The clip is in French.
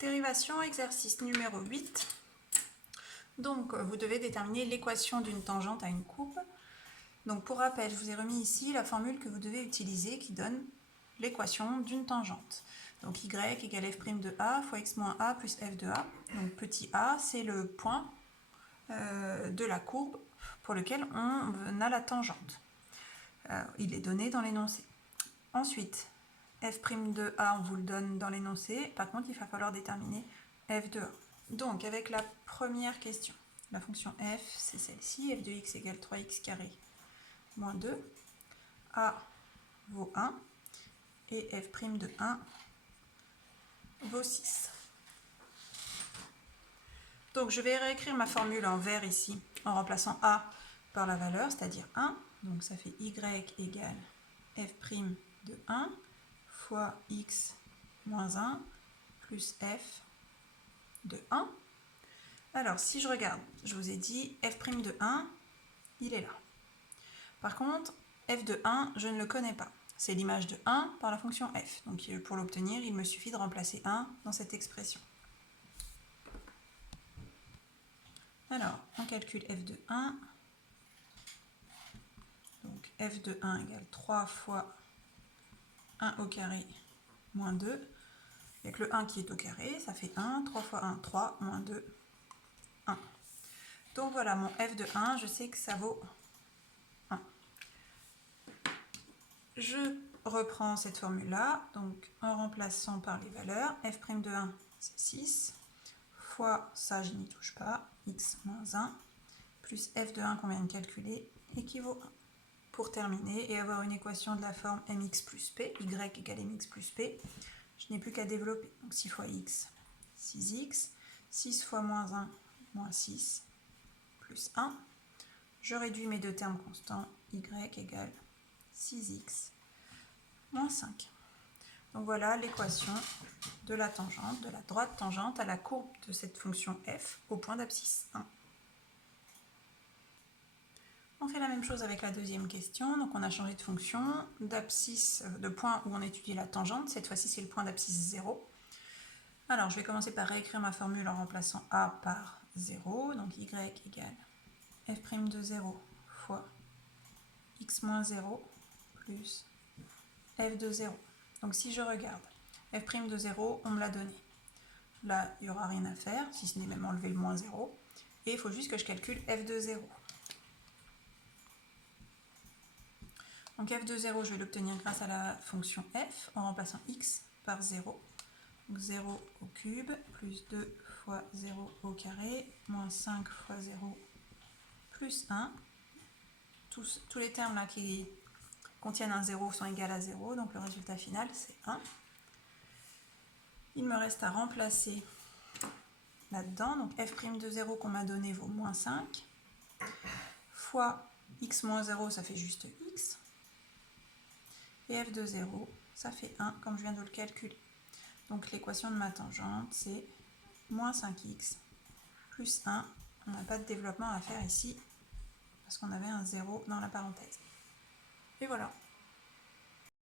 Dérivation, exercice numéro 8. Donc, vous devez déterminer l'équation d'une tangente à une courbe. Donc, pour rappel, je vous ai remis ici la formule que vous devez utiliser qui donne l'équation d'une tangente. Donc, y égale f' de a fois x moins a plus f de a. Donc, petit a, c'est le point de la courbe pour lequel on a la tangente. Il est donné dans l'énoncé. Ensuite, f' de a, on vous le donne dans l'énoncé. Par contre, il va falloir déterminer f de a. Donc, avec la première question, la fonction f, c'est celle-ci, f de x égale 3x carré moins 2. A vaut 1 et f' de 1 vaut 6. Donc, je vais réécrire ma formule en vert ici, en remplaçant a par la valeur, c'est-à-dire 1. Donc, ça fait y égale f' de 1 fois x moins 1 plus f de 1. Alors, si je regarde, je vous ai dit f' de 1, il est là. Par contre, f de 1, je ne le connais pas. C'est l'image de 1 par la fonction f. Donc, pour l'obtenir, il me suffit de remplacer 1 dans cette expression. Alors, on calcule f de 1. Donc, f de 1 égale 3 fois 1 au carré moins 2. Avec le 1 qui est au carré, ça fait 1. 3 fois 1, 3, moins 2, 1. Donc voilà, mon f de 1, je sais que ça vaut 1. Je reprends cette formule-là, donc en remplaçant par les valeurs, f' de 1, c'est 6, fois ça, je n'y touche pas, x moins 1, plus f de 1 qu'on vient de calculer, équivaut 1. Pour terminer et avoir une équation de la forme mx plus p, y égale mx plus p, je n'ai plus qu'à développer. Donc 6 fois x, 6x, 6 fois moins 1, moins 6, plus 1. Je réduis mes deux termes constants, y égale 6x moins 5. Donc voilà l'équation de la tangente, de la droite tangente à la courbe de cette fonction f au point d'abscisse 1. On fait la même chose avec la deuxième question. Donc on a changé de fonction, d'abscisse, de point où on étudie la tangente. Cette fois-ci, c'est le point d'abscisse 0. Alors, je vais commencer par réécrire ma formule en remplaçant a par 0. Donc y égale f' de 0 fois x moins 0 plus f de 0. Donc si je regarde, f' de 0, on me l'a donné. Là, il n'y aura rien à faire, si ce n'est même enlever le moins 0. Et il faut juste que je calcule f de 0. Donc f de 0, je vais l'obtenir grâce à la fonction f en remplaçant x par 0. Donc 0 au cube plus 2 fois 0 au carré moins 5 fois 0 plus 1. Tous les termes là qui contiennent un 0 sont égaux à 0, donc le résultat final c'est 1. Il me reste à remplacer là-dedans, donc f' de 0 qu'on m'a donné vaut moins 5, fois x moins 0, ça fait juste x, et f de 0, ça fait 1, comme je viens de le calculer. Donc l'équation de ma tangente, c'est moins 5x plus 1. On n'a pas de développement à faire ici, parce qu'on avait un 0 dans la parenthèse. Et voilà.